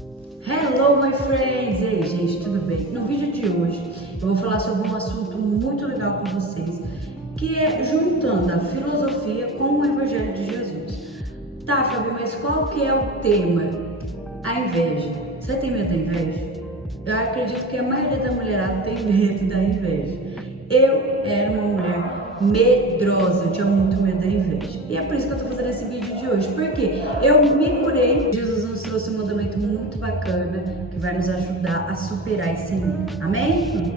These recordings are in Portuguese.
Hello, my friends! E aí, gente, tudo bem? No vídeo de hoje eu vou falar sobre um assunto muito legal com vocês, que é juntando a filosofia com o Evangelho de Jesus. Tá, Fabi, mas qual que é o tema? A inveja. Você tem medo da inveja? Eu acredito que a maioria da mulherada tem medo da inveja. Eu era uma mulher medrosa, eu tinha muito medo da inveja. E é por isso que eu tô fazendo esse vídeo de hoje, porque eu me curei. Jesus nos trouxe um mandamento muito bacana que vai nos ajudar a superar esse medo. Amém?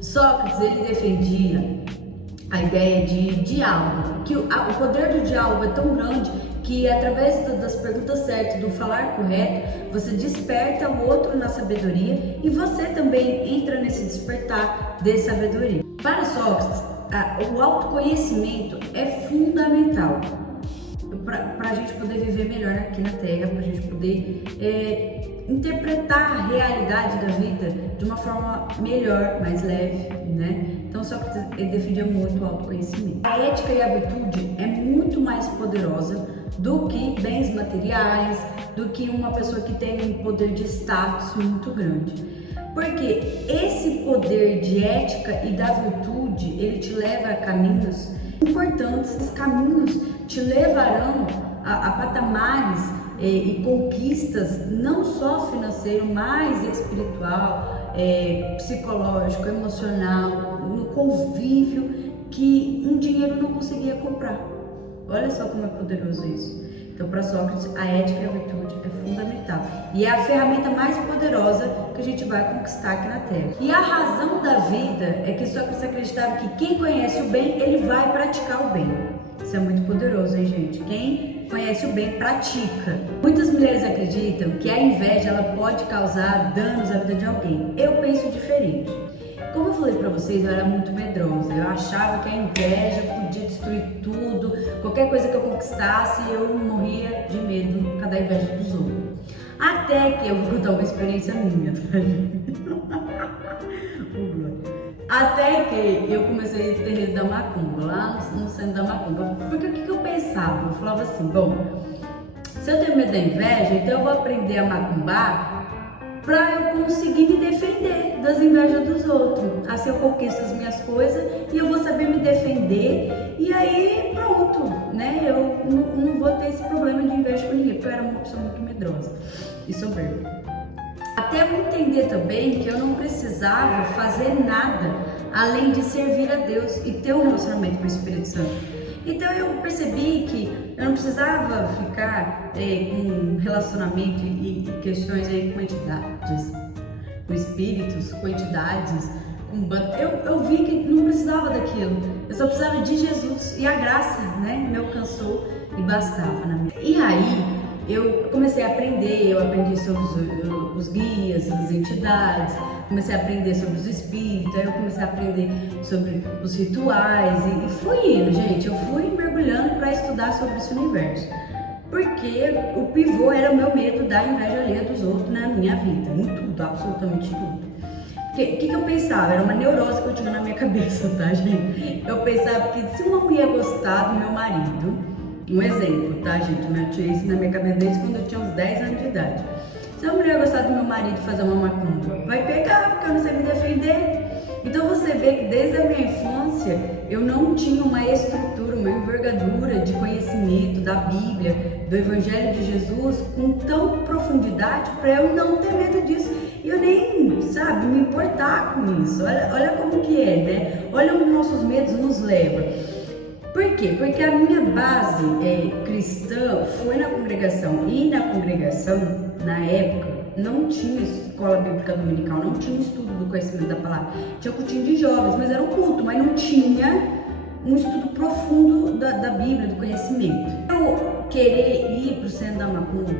Sócrates, ele defendia a ideia de diálogo, que o poder do diálogo é tão grande que através das perguntas certas, do falar correto, você desperta o outro na sabedoria e você também entra nesse despertar de sabedoria. Para Sócrates, o autoconhecimento é fundamental para a gente poder viver melhor aqui na Terra, para a gente poder interpretar a realidade da vida de uma forma melhor, mais leve, né? Então Sócrates, ele defendia muito o autoconhecimento. A ética e a virtude é muito mais poderosa do que bens materiais, do que uma pessoa que tem um poder de status muito grande. Porque esse poder de ética e da virtude, ele te leva a caminhos importantes. Esses caminhos te levarão a patamares e conquistas não só financeiro, mas espiritual, psicológico, emocional, no convívio que um dinheiro não conseguia comprar. Olha só como é poderoso isso. Então, para Sócrates, a ética e a virtude é fundamental. E é a ferramenta mais poderosa que a gente vai conquistar aqui na Terra. E a razão da vida é que Sócrates acreditava que quem conhece o bem, ele vai praticar o bem. Isso é muito poderoso, hein, gente? Quem conhece o bem, pratica. Muitas mulheres acreditam que a inveja ela pode causar danos à vida de alguém. Eu penso diferente. Como eu falei pra vocês, eu era muito medrosa. Eu achava que a inveja podia destruir tudo. Qualquer coisa que eu conquistasse, eu morria de medo por causa da inveja dos outros. Até que, eu vou contar uma experiência minha, tá, gente? Até que eu comecei a ter terreiro da macumba, lá no centro da macumba. Porque o que eu pensava? Eu falava assim, bom, se eu tenho medo da inveja, então eu vou aprender a macumbar para eu conseguir me defender das invejas dos outros. Assim eu conquisto as minhas coisas e eu vou saber me defender e aí pronto, né? Eu não vou ter esse problema de inveja com ninguém, porque eu era uma pessoa muito medrosa e soberba. Até eu entender também que eu não precisava fazer nada além de servir a Deus e ter um relacionamento com o Espírito Santo. Então eu percebi que eu não precisava ficar com relacionamento e questões aí, quantidades, com espíritos, quantidades, com bando. Eu vi que não precisava daquilo. Eu só precisava de Jesus e a graça, né, me alcançou e bastava na minha. E aí eu comecei a aprender, eu aprendi sobre os guias, as entidades, comecei a aprender sobre os espíritos, aí eu comecei a aprender sobre os rituais e fui indo, gente, eu fui mergulhando para estudar sobre esse universo. Porque o pivô era o meu medo da inveja alheia dos outros na minha vida, em tudo, absolutamente tudo. O que eu pensava? Era uma neurose que eu tinha na minha cabeça, tá, gente? Eu pensava que se uma mulher gostar do meu marido, um exemplo, tá, gente? Eu tinha isso na minha cabeça desde quando eu tinha uns 10 anos de idade. Se uma mulher gostar do meu marido fazer uma macumba, vai pegar, porque eu não sei me defender. Então você vê que desde a minha infância eu não tinha uma estrutura, uma envergadura de conhecimento da Bíblia, do Evangelho de Jesus com tão profundidade para eu não ter medo disso. E eu nem, sabe, me importar com isso. Olha como que é, né? Olha onde nossos medos nos levam. Por quê? Porque a minha base cristã foi na congregação. E na congregação, na época, não tinha escola bíblica dominical, não tinha estudo do conhecimento da palavra. Tinha cultinho de jovens, mas era um culto, mas não tinha um estudo profundo da Bíblia, do conhecimento. Eu querer ir para o centro da macumba,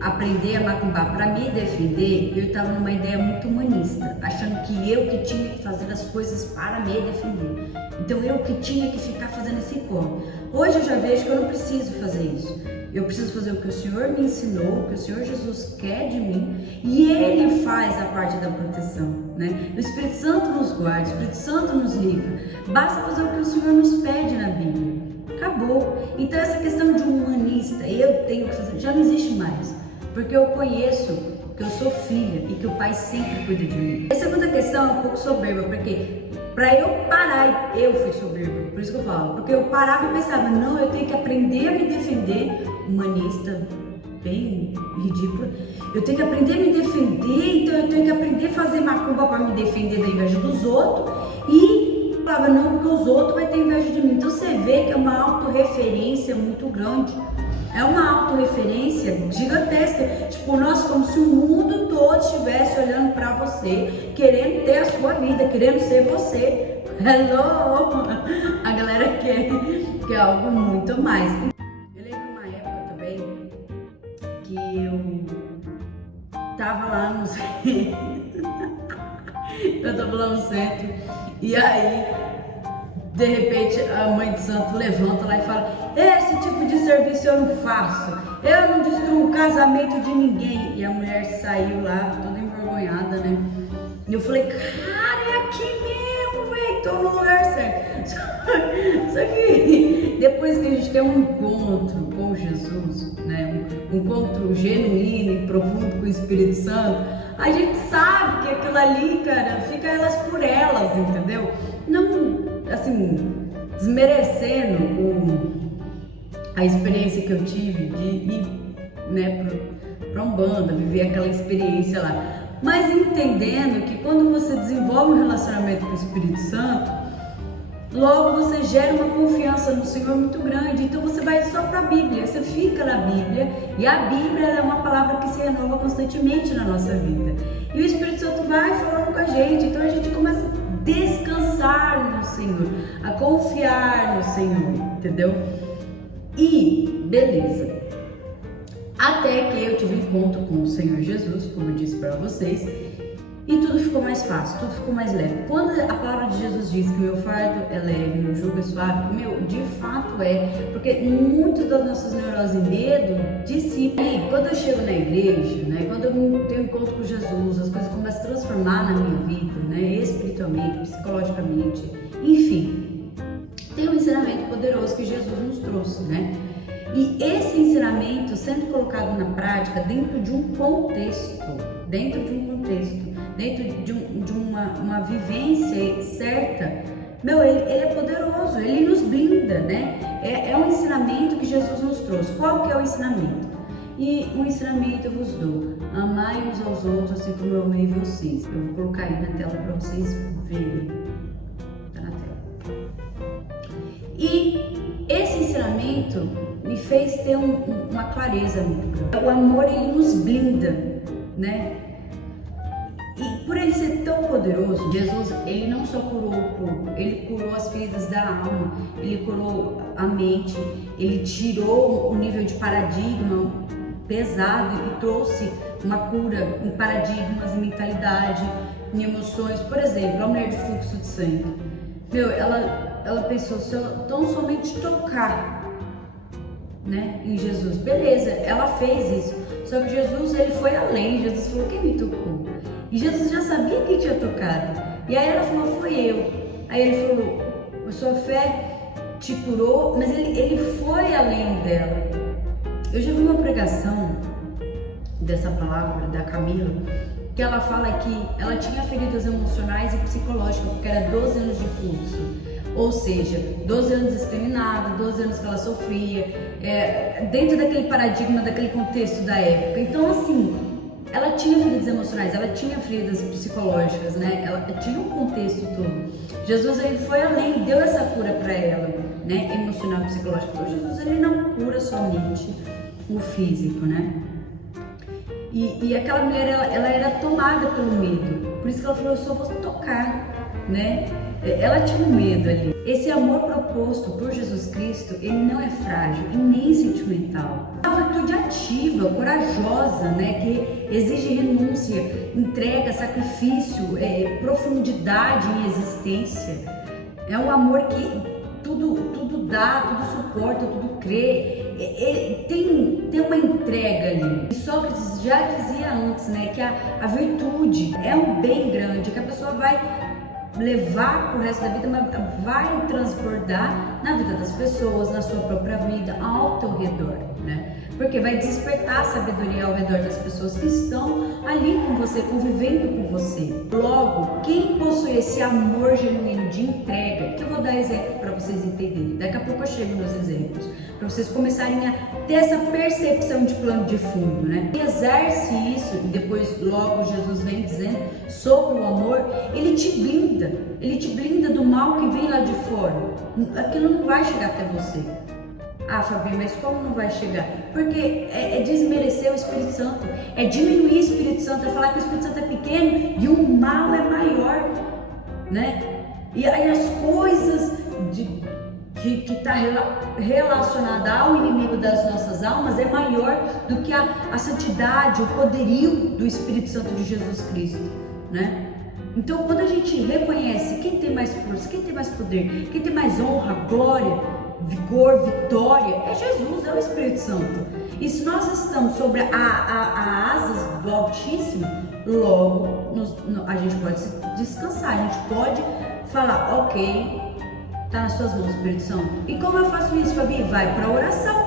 aprender a macumbar para me defender, eu estava numa ideia muito humanista, achando que eu que tinha que fazer as coisas para me defender. Então eu que tinha que ficar fazendo esse corre. Hoje eu já vejo que eu não preciso fazer isso. Eu preciso fazer o que o Senhor me ensinou, o que o Senhor Jesus quer de mim, e Ele faz a parte da proteção, né? O Espírito Santo nos guarda, o Espírito Santo nos livra. Basta fazer o que o Senhor nos pede na Bíblia. acabou. Então essa questão de humanista, eu tenho que fazer, já não existe mais, porque eu conheço que eu sou filha e que o pai sempre cuida de mim. A segunda questão é um pouco soberba, porque para eu parar, eu fui soberba, por isso que eu falo, porque eu parava e pensava, não, eu tenho que aprender a me defender, humanista, bem ridícula, eu tenho que aprender a me defender, então eu tenho que aprender a fazer macumba para me defender da inveja dos outros, e falava, não, porque os outros vão ter inveja de mim. Então você vê que é uma autorreferência muito grande, é uma autorreferência gigantesca, tipo, nossa, como se o mundo todo estivesse olhando para você, querendo ter a sua vida, querendo ser você. Hello! A galera quer algo muito mais. Eu lembro uma época também que eu tava lá no eu tava lá no centro, e aí de repente a mãe de santo levanta lá e fala, esse tipo de serviço eu não faço, eu não destruo o casamento de ninguém. E a mulher saiu lá toda envergonhada, né? E eu falei, cara, é aqui mesmo, velho, tô no lugar certo. Só que depois que a gente tem um encontro com Jesus, né, um encontro genuíno e profundo com o Espírito Santo, a gente sabe que aquilo ali, cara, fica elas por elas, entendeu? Não, assim, desmerecendo a experiência que eu tive de ir, né, pra Umbanda, viver aquela experiência lá, mas entendendo que quando você desenvolve um relacionamento com o Espírito Santo, logo você gera uma confiança no Senhor muito grande, então você vai só para a Bíblia, você fica na Bíblia, e a Bíblia é uma palavra que se renova constantemente na nossa vida, e o Espírito Santo vai falando com a gente, então a gente começa a descansar no Senhor, a confiar no Senhor, entendeu? E beleza, até que eu tive um encontro com o Senhor Jesus, como eu disse para vocês, e tudo ficou mais fácil, tudo ficou mais leve. Quando a palavra de Jesus diz que meu fardo é leve, meu jugo é suave, de fato é, porque muitas das nossas neuroses e medo dissipam. E quando eu chego na igreja, né, quando eu tenho encontro com Jesus, as coisas começam a se transformar na minha vida, né, espiritualmente, psicologicamente, enfim, tem um ensinamento poderoso que Jesus nos trouxe, né? E esse ensinamento sendo colocado na prática dentro de um contexto, dentro de uma vivência certa, ele é poderoso, ele nos blinda, né? É um ensinamento que Jesus nos trouxe. Qual que é o ensinamento? E o ensinamento eu vos dou, amai uns aos outros assim como eu amei vocês. Eu vou colocar aí na tela para vocês verem, tá na tela. E esse ensinamento me fez ter uma clareza muito grande. O amor, ele nos blinda, né? E por ele ser tão poderoso, Jesus, ele não só curou o corpo, ele curou as feridas da alma, ele curou a mente, ele tirou o nível de paradigma pesado e trouxe uma cura em paradigmas, em mentalidade, em emoções. Por exemplo, a mulher de fluxo de sangue. Ela pensou, se eu tão somente tocar, né, em Jesus, beleza, ela fez isso. Só que Jesus, ele foi além. Jesus falou, quem me tocou? E Jesus já sabia quem tinha tocado. E aí ela falou, foi eu. Aí ele falou, a sua fé te curou, mas ele foi além dela. Eu já vi uma pregação dessa palavra, da Camila, que ela fala que ela tinha feridas emocionais e psicológicas, porque era 12 anos de fluxo. Ou seja, 12 anos discriminada, 12 anos que ela sofria, dentro daquele paradigma, daquele contexto da época. Então, assim, ela tinha feridas emocionais, ela tinha feridas psicológicas, né? Ela tinha um contexto todo. Jesus, ele foi além, deu essa cura para ela, né? Emocional e psicológica. Então, Jesus, ele não cura somente o físico, né? E aquela mulher, ela era tomada pelo medo. Por isso que ela falou, eu só vou tocar, né? Ela tinha um medo ali. Esse amor proposto por Jesus Cristo, ele não é frágil e nem sentimental. É uma virtude ativa, corajosa, né? Que exige renúncia, entrega, sacrifício, profundidade em existência. É um amor que tudo dá, tudo suporta, tudo crê. Tem uma entrega ali. E Sócrates já dizia antes, né? Que a virtude é um bem grande, que a pessoa vai levar pro resto da vida, mas vai transbordar na vida das pessoas, na sua própria vida, ao teu redor, né? Porque vai despertar a sabedoria ao redor das pessoas que estão ali com você, convivendo com você. Logo, quem possui esse amor genuíno de entrega, que eu vou dar exemplo para vocês entenderem, daqui a pouco eu chego nos exemplos, para vocês começarem a ter essa percepção de plano de fundo, né? E exerce isso, e depois logo Jesus vem dizendo sobre o amor, ele te blinda do mal que vem lá de fora. Aquilo não vai chegar até você. Ah, Fabi, mas como não vai chegar? Porque é desmerecer o Espírito Santo, é diminuir o Espírito Santo, é falar que o Espírito Santo é pequeno e o mal é maior, né? E aí as coisas que está relacionada ao inimigo das nossas almas é maior do que a santidade, o poderio do Espírito Santo de Jesus Cristo, né? Então, quando a gente reconhece quem tem mais força, quem tem mais poder, quem tem mais honra, glória, vigor, vitória, é Jesus, é o Espírito Santo. E se nós estamos sobre a asas do Altíssimo, logo a gente pode descansar, a gente pode falar, ok, tá nas suas mãos, Espírito Santo. E como eu faço isso, Fabi? Vai para a oração,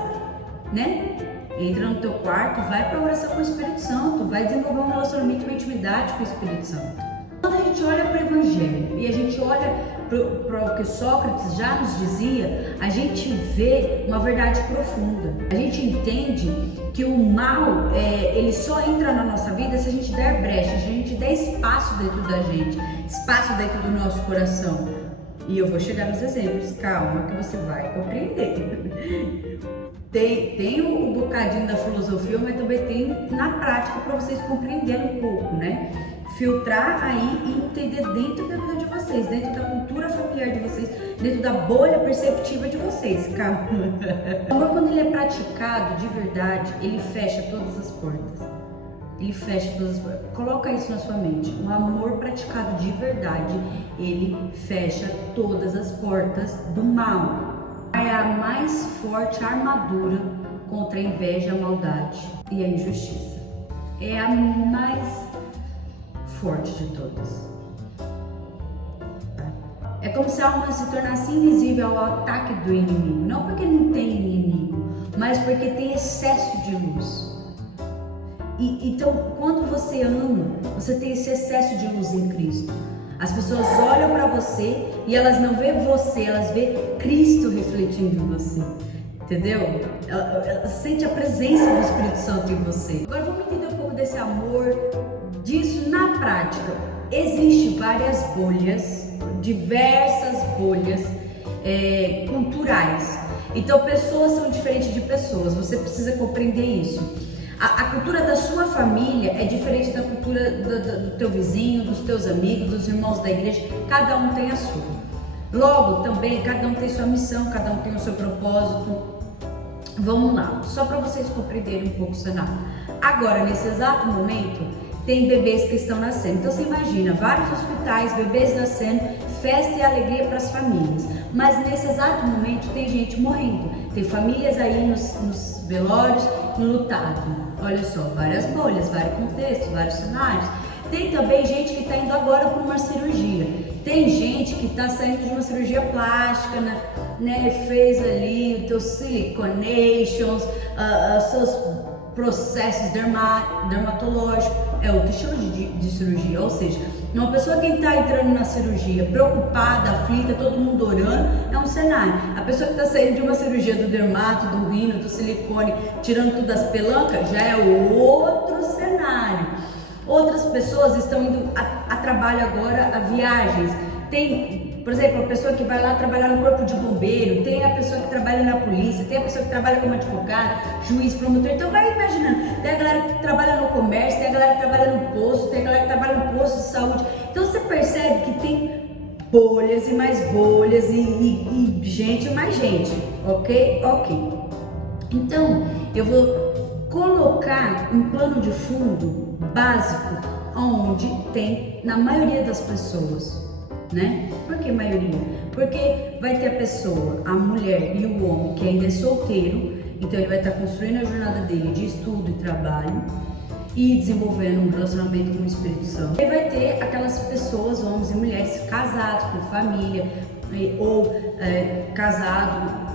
né? Entra no teu quarto, vai para a oração com o Espírito Santo, vai desenvolver um relacionamento, uma intimidade com o Espírito Santo. Quando a gente olha para o Evangelho e a gente olha para o que Sócrates já nos dizia, a gente vê uma verdade profunda. A gente entende que o mal, ele só entra na nossa vida se a gente der brecha, se a gente der espaço dentro da gente, espaço dentro do nosso coração. E eu vou chegar nos exemplos, calma que você vai compreender. Tem o bocadinho da filosofia, mas também tem na prática para vocês compreenderem um pouco, né? Filtrar aí e entender dentro da vida de vocês, dentro da cultura familiar de vocês, dentro da bolha perceptiva de vocês, calma. O amor, quando ele é praticado de verdade, ele fecha todas as portas. Ele fecha todas as portas. Coloca isso na sua mente. O amor praticado de verdade, ele fecha todas as portas do mal. É a mais forte armadura contra a inveja, a maldade e a injustiça. É a mais forte de todas. É como se a alma se tornasse invisível ao ataque do inimigo. Não porque não tem inimigo, mas porque tem excesso de luz. Então, quando você ama, você tem esse excesso de luz em Cristo. As pessoas olham para você e elas não vê você, elas vê Cristo refletindo em você. Entendeu? Ela sente a presença do Espírito Santo em você. Agora vamos entender um pouco desse amor, disso na prática. Existem várias bolhas, diversas bolhas culturais. Então pessoas são diferentes de pessoas, você precisa compreender isso. A cultura da sua família é diferente da cultura do teu vizinho, dos teus amigos, dos irmãos da igreja, cada um tem a sua. Logo, também, cada um tem sua missão, cada um tem o seu propósito. Vamos lá, só para vocês compreenderem um pouco o cenário. Agora, nesse exato momento, tem bebês que estão nascendo. Então você imagina, vários hospitais, bebês nascendo, festa e alegria para as famílias. Mas nesse exato momento tem gente morrendo. Tem famílias aí nos velórios lutado. Olha só, várias bolhas, vários contextos, vários cenários. Tem também gente que está indo agora para uma cirurgia. Tem gente que está saindo de uma cirurgia plástica, né? Fez ali os teus siliconations, seus processos dermatológicos. É outro estilo de cirurgia. Ou seja, uma pessoa que está entrando na cirurgia preocupada, aflita, todo mundo orando, é um cenário. A pessoa que está saindo de uma cirurgia do dermato, do rino, do silicone, tirando tudo das pelancas, já é outro cenário. Outras pessoas estão indo a trabalho agora, a viagens. Tem, por exemplo, a pessoa que vai lá trabalhar no corpo de bombeiro, tem a pessoa que trabalha na polícia, tem a pessoa que trabalha como advogado, juiz, promotor. Então vai imaginando, tem a galera que trabalha no comércio, tem a galera que trabalha no posto, tem a galera que trabalha no posto de saúde. Então você percebe que tem bolhas e mais bolhas e gente e mais gente, ok? Ok. Então eu vou colocar um plano de fundo básico onde tem na maioria das pessoas, né? Por que maioria? Porque vai ter a pessoa, a mulher e o homem que ainda é solteiro, então ele vai estar construindo a jornada dele de estudo e trabalho, e desenvolvendo um relacionamento com o Espírito Santo. E vai ter aquelas pessoas, homens e mulheres, casados, com família, ou casado,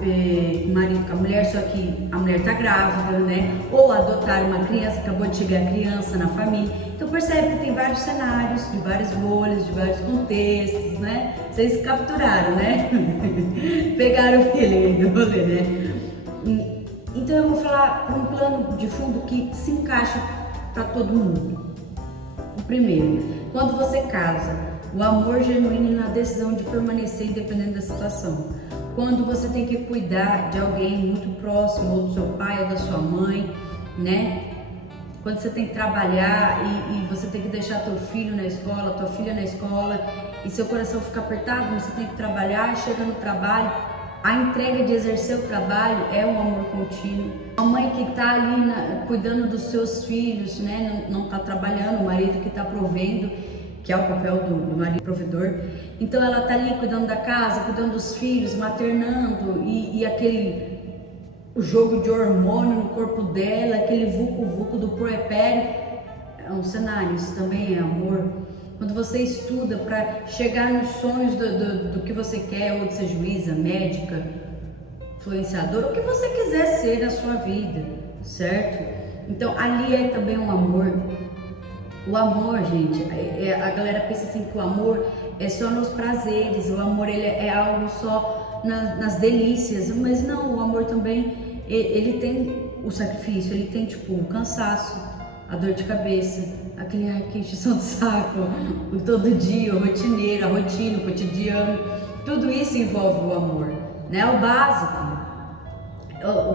marido com a mulher, só que a mulher tá grávida, né? Ou adotar uma criança, acabou de chegar a criança na família. Então percebe que tem vários cenários, de várias bolhas, de vários contextos, né? Vocês capturaram, né? Pegaram o feeling do rolê, né? Então eu vou falar um plano de fundo que se encaixa para todo mundo. O primeiro, quando você casa, o amor genuíno na decisão de permanecer independente da situação. Quando você tem que cuidar de alguém muito próximo, ou do seu pai ou da sua mãe, né? Quando você tem que trabalhar e você tem que deixar teu filho na escola, tua filha na escola, e seu coração fica apertado, mas você tem que trabalhar, chega no trabalho, a entrega de exercer o trabalho é um amor contínuo. A mãe que está ali cuidando dos seus filhos, né? Não está trabalhando, o marido que está provendo, que é o papel do marido provedor. Então ela está ali cuidando da casa, cuidando dos filhos, maternando, e o jogo de hormônio no corpo dela, aquele vucu-vucu do puerpério, é um cenário, isso também é amor. Quando você estuda para chegar nos sonhos do que você quer, ou de ser juíza, médica, influenciadora, o que você quiser ser na sua vida, certo? Então ali é também um amor. O amor, gente, a galera pensa assim que o amor é só nos prazeres, o amor ele é algo só nas delícias, mas não, o amor também, ele tem o sacrifício, ele tem tipo o cansaço, a dor de cabeça, aquele que encheção de saco, o todo dia, o rotineiro, a rotina, o cotidiano, tudo isso envolve o amor, né? O básico,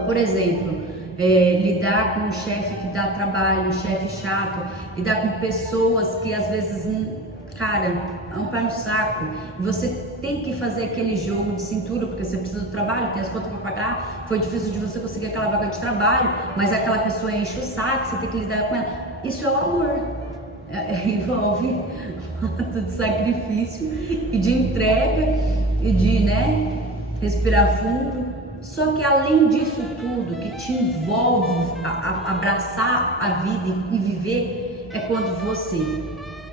por exemplo, lidar com um chefe que dá trabalho, um chefe chato, lidar com pessoas que às vezes, cara, é um pé no saco, e você tem que fazer aquele jogo de cintura, porque você precisa do trabalho, tem as contas para pagar, foi difícil de você conseguir aquela vaga de trabalho, mas aquela pessoa enche o saco, você tem que lidar com ela. Isso é o amor, envolve um ato de sacrifício e de entrega e de, né, respirar fundo. Só que além disso tudo, que te envolve a abraçar a vida e viver, é quando você,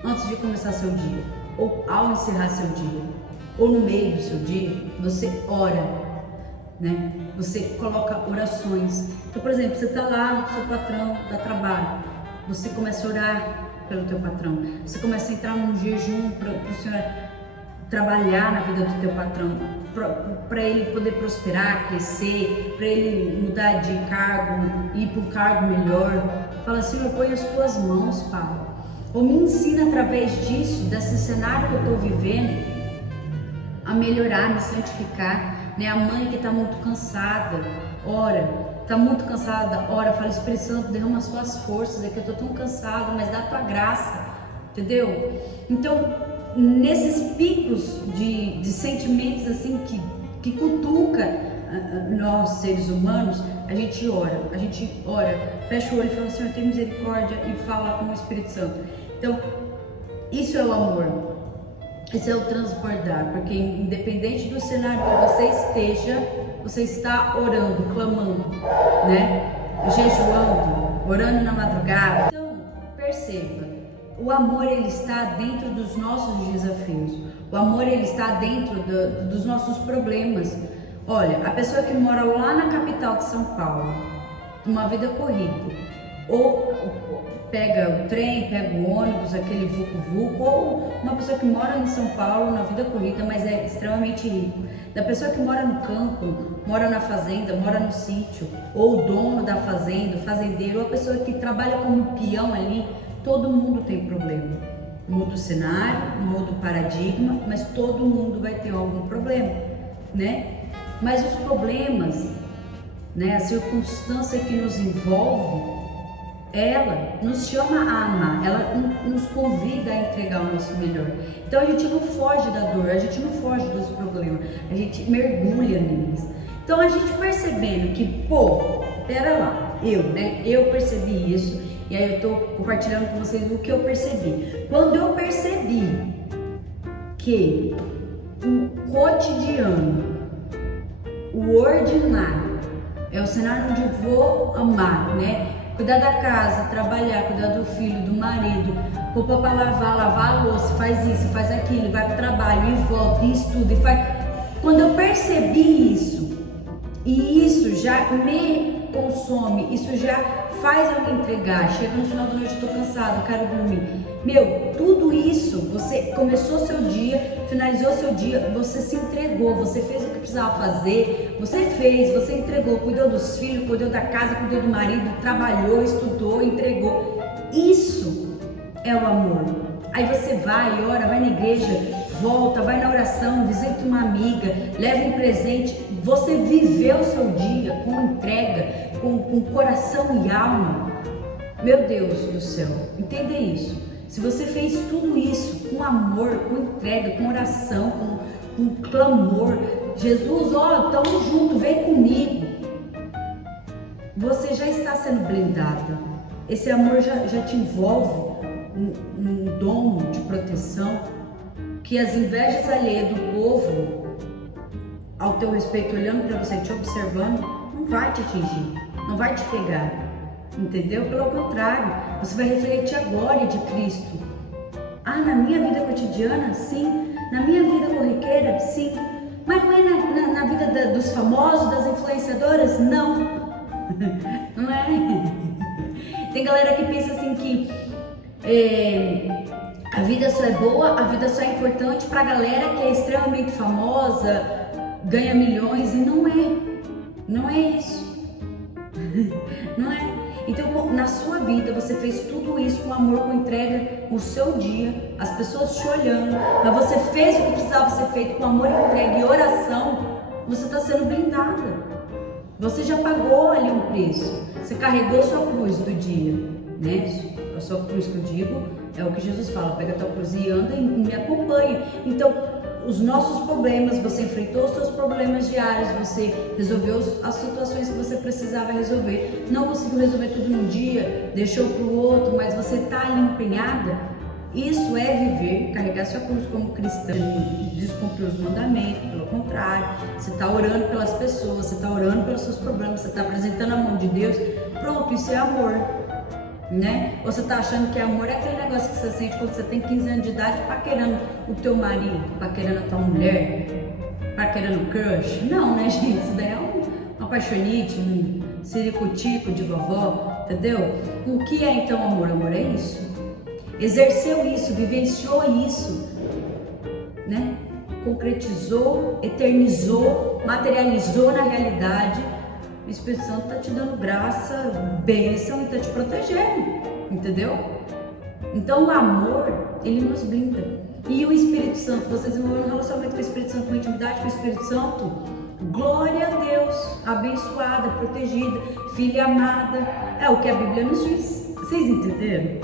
antes de começar seu dia, ou ao encerrar seu dia, ou no meio do seu dia, você ora, né? Você coloca orações. Então, por exemplo, você está lá, seu patrão dá trabalho, você começa a orar pelo teu patrão, você começa a entrar num jejum para o Senhor trabalhar na vida do teu patrão, para ele poder prosperar, crescer, para ele mudar de cargo, ir para um cargo melhor. Fala, Senhor, põe as tuas mãos, Pai, ou me ensina através disso, desse cenário que eu estou vivendo, a melhorar, me santificar, né? A mãe que está muito cansada, ora, está muito cansada, ora, fala, Espírito Santo, derrama as tuas forças, é que eu estou tão cansada, mas dá a tua graça, entendeu? Então, nesses picos de sentimentos assim que cutuca nós seres humanos, a gente ora, fecha o olho e fala, Senhor, tem misericórdia, e fala com o Espírito Santo. Então, isso é o amor, isso é o transbordar, porque independente do cenário que você esteja, você está orando, clamando, né? Jejuando, orando na madrugada. Então, perceba, o amor ele está dentro dos nossos desafios, o amor ele está dentro dos nossos problemas. Olha, a pessoa que mora lá na capital de São Paulo, uma vida corrida, ou pega o trem, pega o ônibus, aquele vucu-vucu, ou uma pessoa que mora em São Paulo na vida corrida, mas é extremamente rico. Da pessoa que mora no campo, mora na fazenda, mora no sítio, ou o dono da fazenda, o fazendeiro, ou a pessoa que trabalha como peão ali, todo mundo tem problema. Muda o cenário, muda o paradigma, mas todo mundo vai ter algum problema, né? Mas os problemas, né, a circunstância que nos envolve, ela nos chama a amar, ela nos convida a entregar o nosso melhor. Então a gente não foge da dor, a gente não foge dos problemas, a gente mergulha neles. Então a gente percebendo que, pera lá, eu percebi isso, e aí eu tô compartilhando com vocês o que eu percebi. Quando eu percebi que o cotidiano, o ordinário, é o cenário onde eu vou amar, né? cuidar da casa, trabalhar, cuidar do filho, do marido, pôr pra lavar a louça, faz isso, faz aquilo, vai pro trabalho e volta, e estuda e faz. Quando eu percebi isso, e isso já me consome, isso já faz eu me entregar, chega no final da noite, eu tô cansada, quero dormir. Meu, tudo isso, você começou seu dia, finalizou seu dia, você se entregou, você fez o que precisava fazer, você entregou, cuidou dos filhos, cuidou da casa, cuidou do marido, trabalhou, estudou, entregou. Isso é o amor. Aí você vai, ora, vai na igreja, volta, vai na oração, visita uma amiga, leva um presente. Você viveu o seu dia com entrega, com coração e alma. Meu Deus do céu, entenda isso. Se você fez tudo isso com amor, com entrega, com oração, com clamor, Jesus, ó, estamos juntos, vem comigo. Você já está sendo blindada. Esse amor já te envolve um dom de proteção, que as invejas alheias do povo ao teu respeito, olhando para você, te observando, não vai te atingir, não vai te pegar, entendeu? Pelo contrário, você vai refletir a glória de Cristo. Ah, na minha vida cotidiana, sim. Na minha vida corriqueira, sim. Mas não é na vida dos famosos, das influenciadoras? Não. Não é. Tem galera que pensa assim que a vida só é boa, a vida só é importante pra galera que é extremamente famosa, ganha milhões, e não é. Não é isso. Não é. Então, na sua vida, você fez tudo isso com amor, com entrega, o seu dia, as pessoas te olhando, mas você fez o que precisava ser feito com amor, entrega e oração, você está sendo blindada. Você já pagou ali um preço, você carregou sua cruz do dia, né? A sua cruz que eu digo é o que Jesus fala, pega a tua cruz e anda e me acompanha. Então, os nossos problemas, você enfrentou os seus problemas diários, você resolveu as situações que você precisava resolver, não conseguiu resolver tudo num dia, deixou para o outro, mas você está ali empenhada. Isso é viver, carregar sua cruz como cristã, descumprir os mandamentos, pelo contrário, você está orando pelas pessoas, você está orando pelos seus problemas, você está apresentando a mão de Deus, pronto, isso é amor. Né? Ou você tá achando que amor é aquele negócio que você sente quando você tem 15 anos de idade, paquerando o teu marido, paquerando a tua mulher, paquerando crush? Não, né, gente? Isso daí é uma apaixonite, um ciricutico de vovó, entendeu? O que é então amor? Amor é isso. Exerceu isso, vivenciou isso, né? Concretizou, eternizou, materializou na realidade. O Espírito Santo está te dando graça, bênção e está te protegendo, entendeu? Então o amor, ele nos blinda. E o Espírito Santo, você desenvolveu um relacionamento com o Espírito Santo, uma intimidade com o Espírito Santo, glória a Deus, abençoada, protegida, filha amada, é o que a Bíblia nos diz. Vocês entenderam?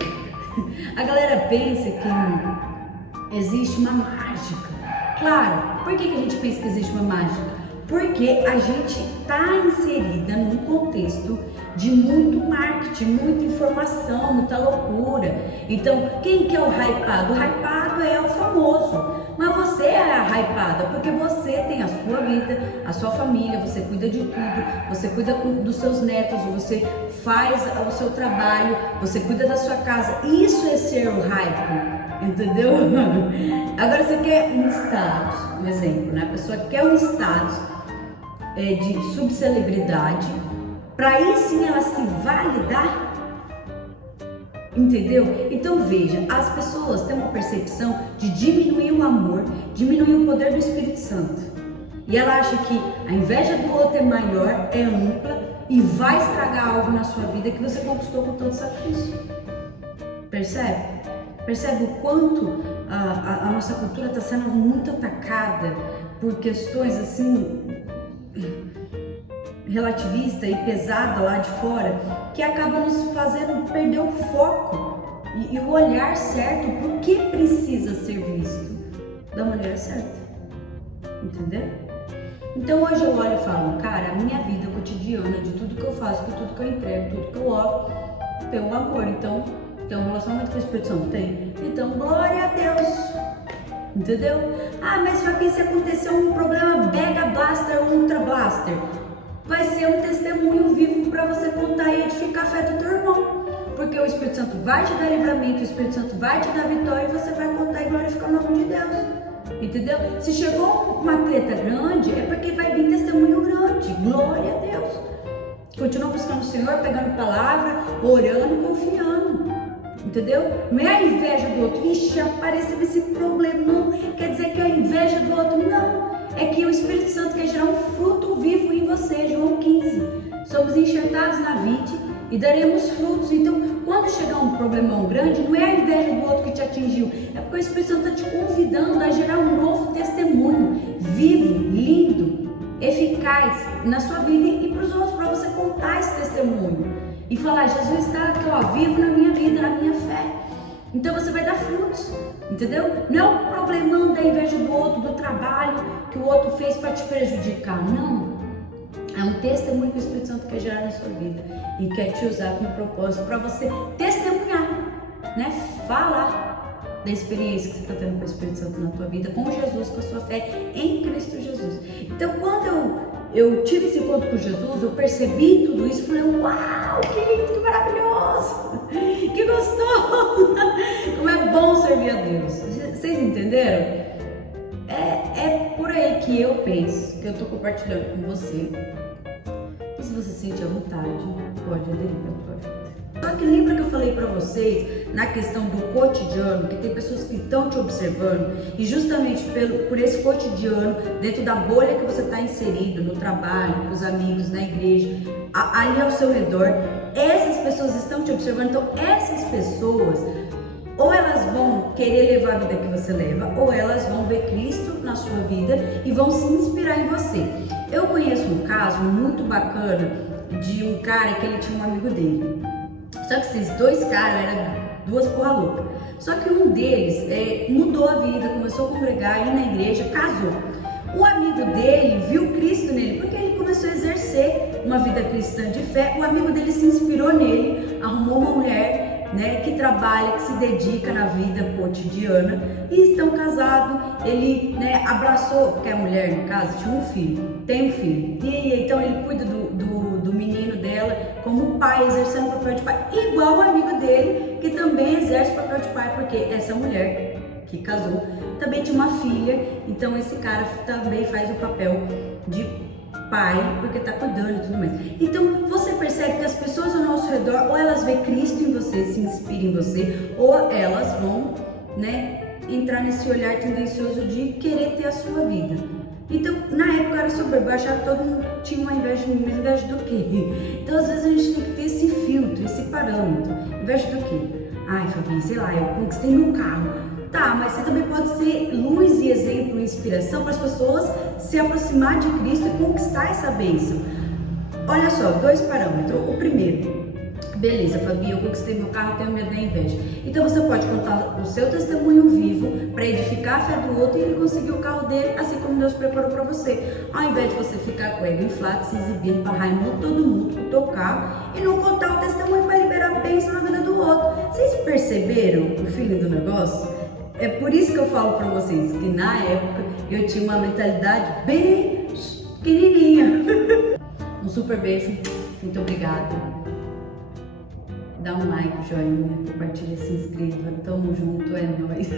A galera pensa que existe uma mágica. Claro, por que a gente pensa que existe uma mágica? Porque a gente está inserida num contexto de muito marketing, muita informação, muita loucura. Então, quem que é o hypado? O hypado é o famoso, mas você é a hypada, porque você tem a sua vida, a sua família, você cuida de tudo, você cuida dos seus netos, você faz o seu trabalho, você cuida da sua casa. Isso é ser o hype, entendeu? Agora você quer um status, um exemplo, né? A pessoa quer um status de subcelebridade, para aí sim ela se validar, entendeu? Então veja, as pessoas têm uma percepção de diminuir o amor, diminuir o poder do Espírito Santo, e ela acha que a inveja do outro é maior, é ampla e vai estragar algo na sua vida que você conquistou com todo sacrifício. Percebe? Percebe o quanto a nossa cultura está sendo muito atacada por questões assim relativista e pesada lá de fora, que acaba nos fazendo perder o foco e o olhar certo para o que precisa ser visto da maneira certa, entendeu? Então hoje eu olho e falo, cara, a minha vida cotidiana, de tudo que eu faço, de tudo que eu entrego, tudo que eu oro, tem um amor. Então tem um relacionamento com o Espírito Santo, tem. Então glória a Deus, entendeu? Ah, mas Fabi, se acontecer um problema Mega Blaster ou Ultra Blaster, vai ser um testemunho vivo para você contar e edificar a fé do teu irmão. Porque o Espírito Santo vai te dar livramento, o Espírito Santo vai te dar vitória e você vai contar e glorificar o nome de Deus. Entendeu? Se chegou uma treta grande, é porque vai vir testemunho grande. Glória a Deus. Continua buscando o Senhor, pegando palavra, orando, confiando. Entendeu? Não é a inveja do outro. Ixi, apareceu esse problema. Não quer dizer que é a inveja do outro. Não. É que o Espírito Santo quer gerar um fruto vivo em você. João 15. Somos enxertados na vide e daremos frutos. Então, quando chegar um problemão grande, não é a inveja do outro que te atingiu. É porque o Espírito Santo está te convidando a gerar um novo testemunho. Vivo, lindo, eficaz na sua vida e para os outros, para você contar esse testemunho e falar: Jesus está aqui, ó, vivo na minha vida, na minha fé. Então você vai dar frutos, entendeu? Não é o problemão da inveja do outro, do trabalho que o outro fez para te prejudicar, não. É um testemunho que o Espírito Santo quer gerar na sua vida e quer te usar com propósito para você testemunhar, né? Falar da experiência que você está tendo com o Espírito Santo na tua vida, com Jesus, com a sua fé em Cristo Jesus. Então, quando eu tive esse encontro com Jesus, eu percebi tudo isso e falei: uau, que lindo, que maravilhoso, que gostoso, como é bom servir a Deus. Vocês entenderam? É por aí que eu penso, que eu estou compartilhando com você. E se você sente à vontade, pode aderir para a tua vida. Só que lembra que eu falei para vocês na questão do cotidiano, que tem pessoas que estão te observando e justamente por esse cotidiano, dentro da bolha que você está inserido, no trabalho, com os amigos, na igreja, ali ao seu redor, essas pessoas estão te observando. Então essas pessoas, ou elas vão querer levar a vida que você leva, ou elas vão ver Cristo na sua vida e vão se inspirar em você. Eu conheço um caso muito bacana de um cara que ele tinha um amigo dele. Só que esses dois caras eram duas porra louca. Só que um deles mudou a vida, começou a congregar, ir na igreja, casou. O amigo dele viu Cristo nele, porque ele começou a exercer uma vida cristã de fé. O amigo dele se inspirou nele, arrumou uma mulher, né, que trabalha, que se dedica na vida cotidiana e estão casados. Ele, né, abraçou, porque a mulher, no caso, tinha um filho, tem um filho, e então ele cuida do menino dela como pai, exercendo o papel de pai, igual o amigo dele, que também exerce o papel de pai, porque essa mulher que casou também tinha uma filha, então esse cara também faz o papel de pai, porque tá cuidando e tudo mais. Então você percebe que as pessoas ao nosso redor, ou elas veem Cristo em você, se inspiram em você, ou elas vão, né, entrar nesse olhar tendencioso de querer ter a sua vida. Então, na época eu era soberba, eu achava que todo mundo tinha uma inveja de mim, mas inveja do quê? Então, às vezes a gente tem que ter esse filtro, esse parâmetro. Inveja do quê? Ai, Fabi, sei lá, eu conquistei meu carro. Tá, mas você também pode ser luz e exemplo e inspiração para as pessoas se aproximar de Cristo e conquistar essa bênção. Olha só, 2 parâmetros. O primeiro, beleza, Fabi, eu conquistei meu carro, tenho medo da inveja. Então você pode contar o seu testemunho vivo para edificar a fé do outro e ele conseguir o carro dele, assim como Deus preparou para você. Ao invés de você ficar com ele inflado, se exibindo para raimar todo mundo com o teu carro e não contar o testemunho para liberar a bênção na vida do outro. Vocês perceberam o feeling do negócio? É por isso que eu falo para vocês que na época eu tinha uma mentalidade bem pequenininha. Um super beijo, muito obrigada. Dá um like, joinha, compartilha, se inscreva. Tamo junto, é nóis.